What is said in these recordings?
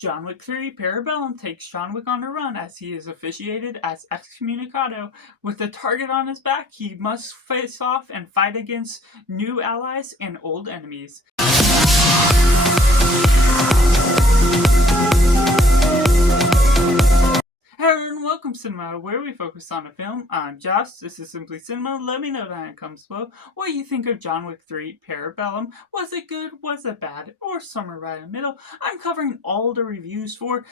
John Wick 3 Parabellum takes John Wick on the run as he is officiated as excommunicado. With a target on his back, he must face off and fight against new allies and old enemies. Hey everyone, welcome to Cinema, where we focus on a film. I'm Josh, this is Simply Cinema. Let me know down in the comments below what you think of John Wick 3 Parabellum. Was it good, was it bad, or somewhere right in the middle? I'm covering all the reviews for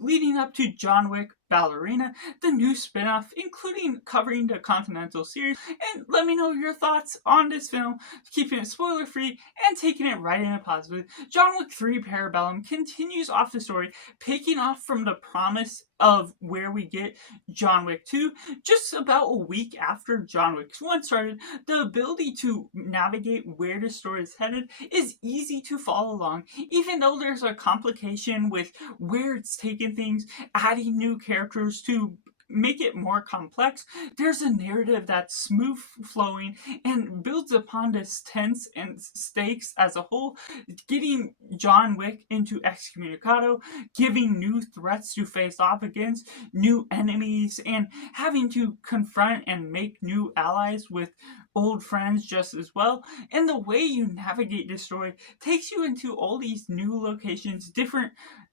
leading up to John Wick Ballerina, the new spin-off, including covering the Continental series, and let me know your thoughts on this film, keeping it spoiler-free and taking it right in a positive. John Wick 3 Parabellum continues off the story, picking off from the promise of where we get John Wick 2, just about a week after John Wick 1 started. The ability to navigate where the story is headed is easy to follow along, even though there's a complication with where it's taking things, adding new characters to make it more complex. There's a narrative that's smooth flowing and builds upon this tense and stakes as a whole, getting John Wick into excommunicado, giving new threats to face off against, new enemies, and having to confront and make new allies with old friends just as well. And the way you navigate this story takes you into all these new locations, different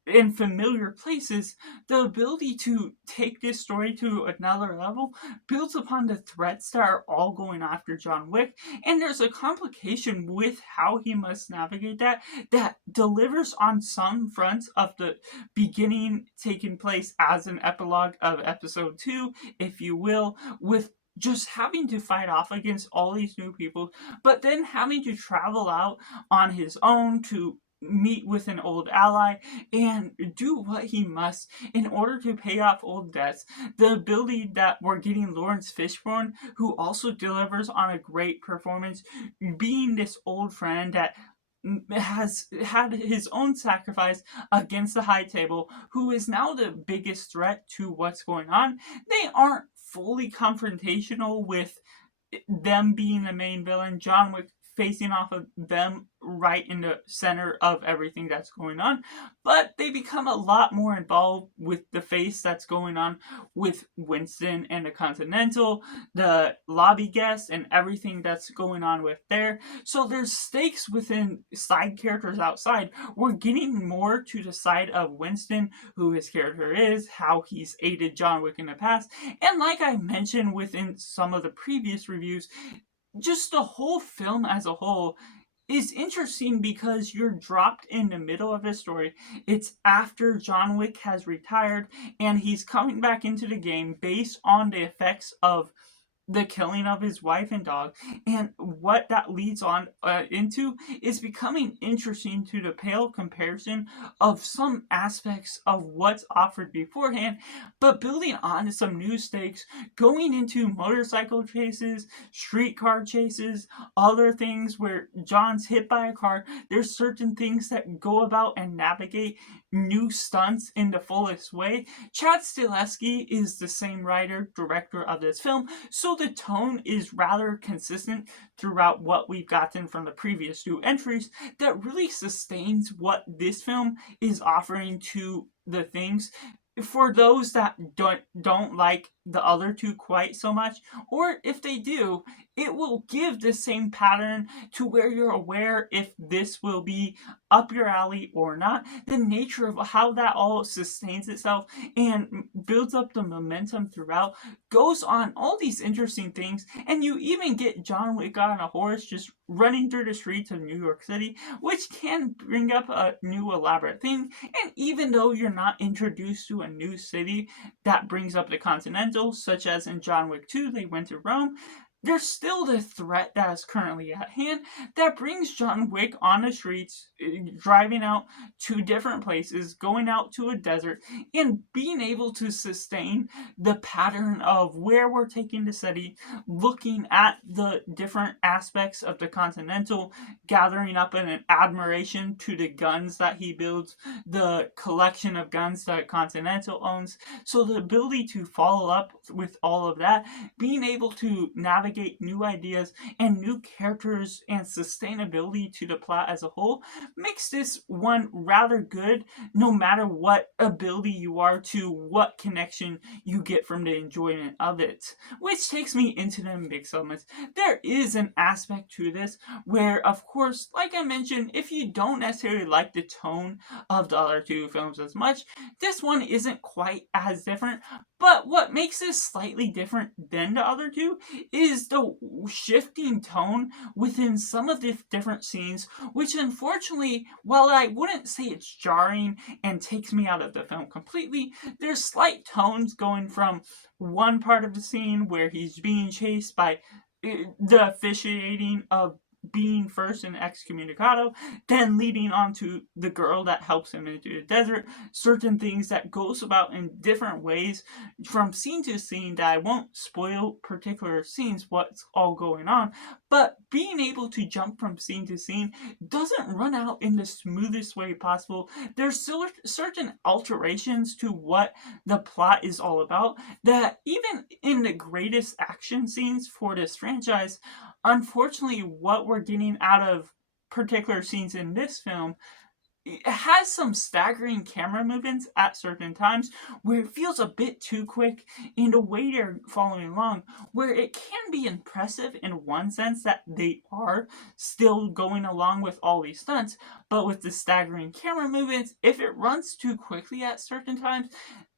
and familiar places. The ability to take this story to another level builds upon the threats that are all going after John Wick, and there's a complication with how he must navigate that delivers on some fronts of the beginning taking place as an epilogue of episode 2, if you will, with just having to fight off against all these new people, but then having to travel out on his own to meet with an old ally and do what he must in order to pay off old debts. The ability that we're getting Lawrence Fishburne, who also delivers on a great performance, being this old friend that has had his own sacrifice against the high table, who is now the biggest threat to what's going on. They aren't fully confrontational with them being the main villain, John Wick facing off of them right in the center of everything that's going on, but they become a lot more involved with the face that's going on with Winston and the Continental, the lobby guests, and everything that's going on with there. So there's stakes within side characters outside. We're getting more to the side of Winston, who his character is, how he's aided John Wick in the past, and like I mentioned within some of the previous reviews, just the whole film as a whole is interesting because you're dropped in the middle of the story. It's after John Wick has retired and he's coming back into the game based on the effects of the killing of his wife and dog, and what that leads on into is becoming interesting to the pale comparison of some aspects of what's offered beforehand, but building on some new stakes, going into motorcycle chases, streetcar chases, other things where John's hit by a car. There's certain things that go about and navigate new stunts in the fullest way. Chad Stileski is the same writer, director of this film, so the tone is rather consistent throughout what we've gotten from the previous two entries that really sustains what this film is offering to the things. For those that don't like the other two quite so much, or if they do, it will give the same pattern to where you're aware if this will be up your alley or not. The nature of how that all sustains itself and builds up the momentum throughout goes on all these interesting things, and you even get John Wick on a horse just running through the streets of New York City, which can bring up a new elaborate thing. And even though you're not introduced to a new city that brings up the Continental, such as in John Wick 2, they went to Rome, there's still the threat that is currently at hand that brings John Wick on the streets, driving out to different places, going out to a desert, and being able to sustain the pattern of where we're taking the city, looking at the different aspects of the Continental, gathering up an admiration to the guns that he builds, the collection of guns that Continental owns. So the ability to follow up with all of that, being able to navigate navigate new ideas and new characters and sustainability to the plot as a whole makes this one rather good, no matter what ability you are to what connection you get from the enjoyment of it. Which takes me into the mixed elements. There is an aspect to this where, of course, like I mentioned, if you don't necessarily like the tone of the other two films as much, this one isn't quite as different. But what makes this slightly different than the other two is the shifting tone within some of the different scenes, which unfortunately, while I wouldn't say it's jarring and takes me out of the film completely, there's slight tones going from one part of the scene where he's being chased by the officiating of being first in excommunicado, then leading on to the girl that helps him into the desert, certain things that goes about in different ways from scene to scene that I won't spoil particular scenes what's all going on, but being able to jump from scene to scene doesn't run out in the smoothest way possible. There's still certain alterations to what the plot is all about that even in the greatest action scenes for this franchise, unfortunately, what we're getting out of particular scenes in this film, it has some staggering camera movements at certain times where it feels a bit too quick in the way they're following along, where it can be impressive in one sense that they are still going along with all these stunts, but with the staggering camera movements, if it runs too quickly at certain times,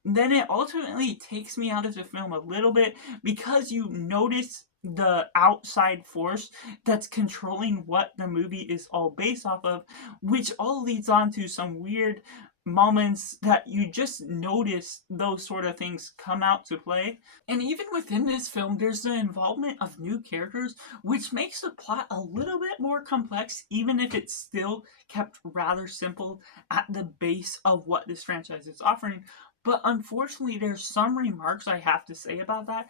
then it ultimately takes me out of the film a little bit because you notice the outside force that's controlling what the movie is all based off of, which all leads on to some weird moments that you just notice those sort of things come out to play. And even within this film, there's the involvement of new characters, which makes the plot a little bit more complex, even if it's still kept rather simple at the base of what this franchise is offering. But unfortunately, there's some remarks I have to say about that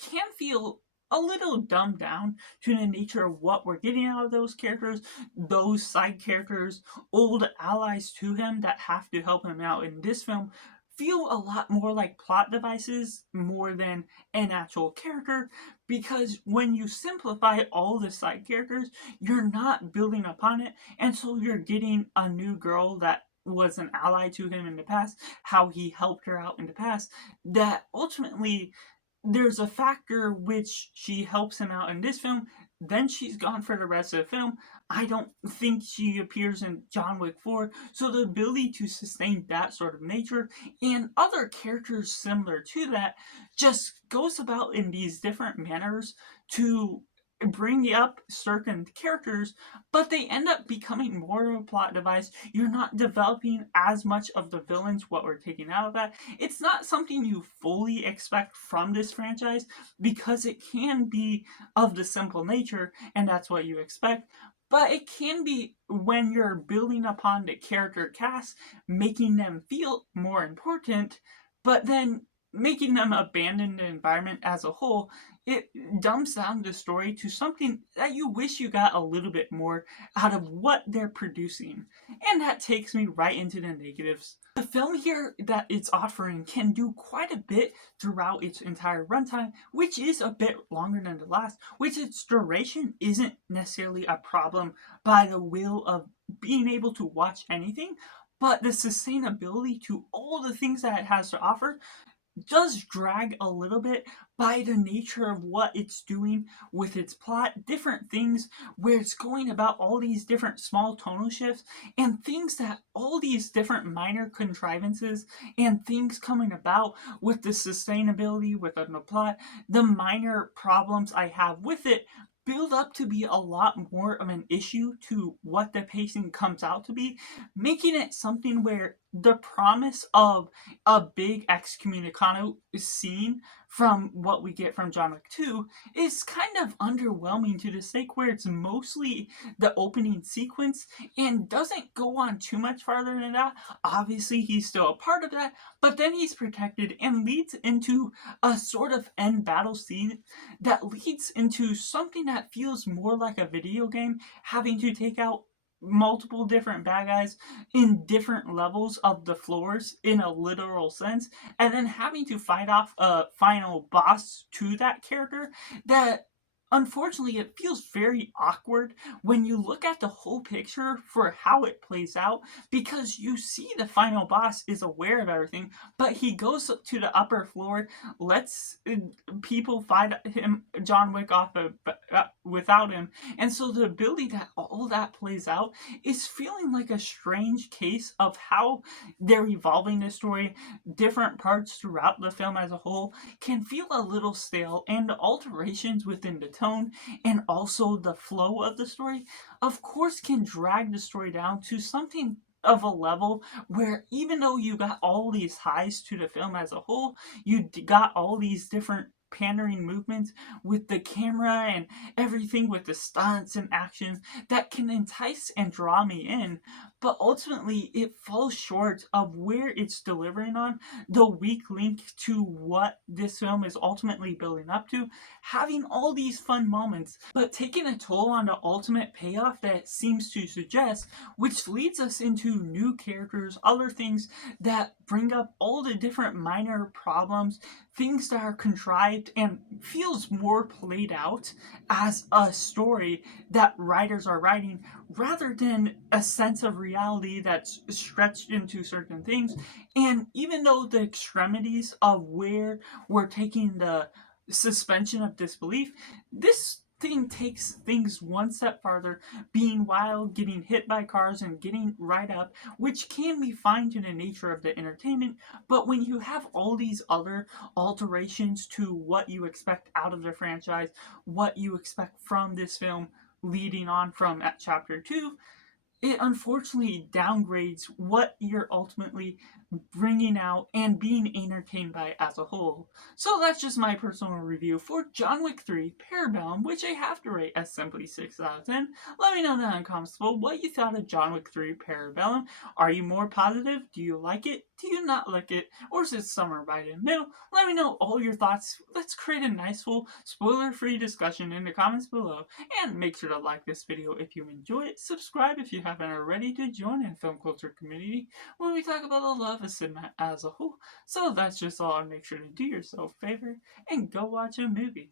can feel a little dumbed down to the nature of what we're getting out of those characters, those side characters, old allies to him that have to help him out in this film feel a lot more like plot devices more than an actual character, because when you simplify all the side characters, you're not building upon it, and so you're getting a new girl that was an ally to him in the past, how he helped her out in the past, that ultimately there's a factor which she helps him out in this film, then she's gone for the rest of the film. I don't think she appears in John Wick 4, so the ability to sustain that sort of nature and other characters similar to that just goes about in these different manners to bring up certain characters, but they end up becoming more of a plot device. You're not developing as much of the villains, what we're taking out of that. It's not something you fully expect from this franchise because it can be of the simple nature, and that's what you expect. But it can be when you're building upon the character cast, making them feel more important, but then making them abandon the environment as a whole. It dumbs down the story to something that you wish you got a little bit more out of what they're producing. And that takes me right into the negatives. The film here that it's offering can do quite a bit throughout its entire runtime, which is a bit longer than the last, which its duration isn't necessarily a problem by the will of being able to watch anything, but the sustainability to all the things that it has to offer does drag a little bit by the nature of what it's doing with its plot, different things where it's going about all these different small tonal shifts and things that all these different minor contrivances and things coming about with the sustainability within the plot, the minor problems I have with it build up to be a lot more of an issue to what the pacing comes out to be, making it something where the promise of a big excommunicado scene from what we get from John Wick 2 is kind of underwhelming to the sake where it's mostly the opening sequence and doesn't go on too much farther than that. Obviously, he's still a part of that, but then he's protected and leads into a sort of end battle scene that leads into something that feels more like a video game, having to take out multiple different bad guys in different levels of the floors in a literal sense, and then having to fight off a final boss to that character that unfortunately, it feels very awkward when you look at the whole picture for how it plays out, because you see the final boss is aware of everything, but he goes up to the upper floor, lets people fight him, John Wick, off without him. And so the ability that all that plays out is feeling like a strange case of how they're evolving the story. Different parts throughout the film as a whole can feel a little stale, and the alterations within the tone and also the flow of the story, of course, can drag the story down to something of a level where, even though you got all these highs to the film as a whole, you got all these different pandering movements with the camera and everything, with the stunts and actions that can entice and draw me in, but ultimately it falls short of where it's delivering on the weak link to what this film is ultimately building up to, having all these fun moments, but taking a toll on the ultimate payoff that it seems to suggest, which leads us into new characters, other things that bring up all the different minor problems, things that are contrived and feels more played out as a story that writers are writing, rather than a sense of reality that's stretched into certain things. And even though the extremities of where we're taking the suspension of disbelief, this thing takes things one step farther, being wild, getting hit by cars, and getting right up, which can be fine to the nature of the entertainment. But when you have all these other alterations to what you expect out of the franchise, what you expect from this film leading on from at chapter 2, it unfortunately downgrades what you're ultimately bringing out and being entertained by as a whole. So that's just my personal review for John Wick 3 Parabellum, which I have to rate as simply 6 out of 10. Let me know down in the comments below what you thought of John Wick 3 Parabellum. Are you more positive? Do you like it? Do you not like it? Or is it somewhere right in the middle? Let me know all your thoughts. Let's create a nice, full, spoiler-free discussion in the comments below. And make sure to like this video if you enjoy it. Subscribe if you haven't already to join in film culture community where we talk about the love of cinema as a whole. So that's just all. Make sure to do yourself a favor and go watch a movie.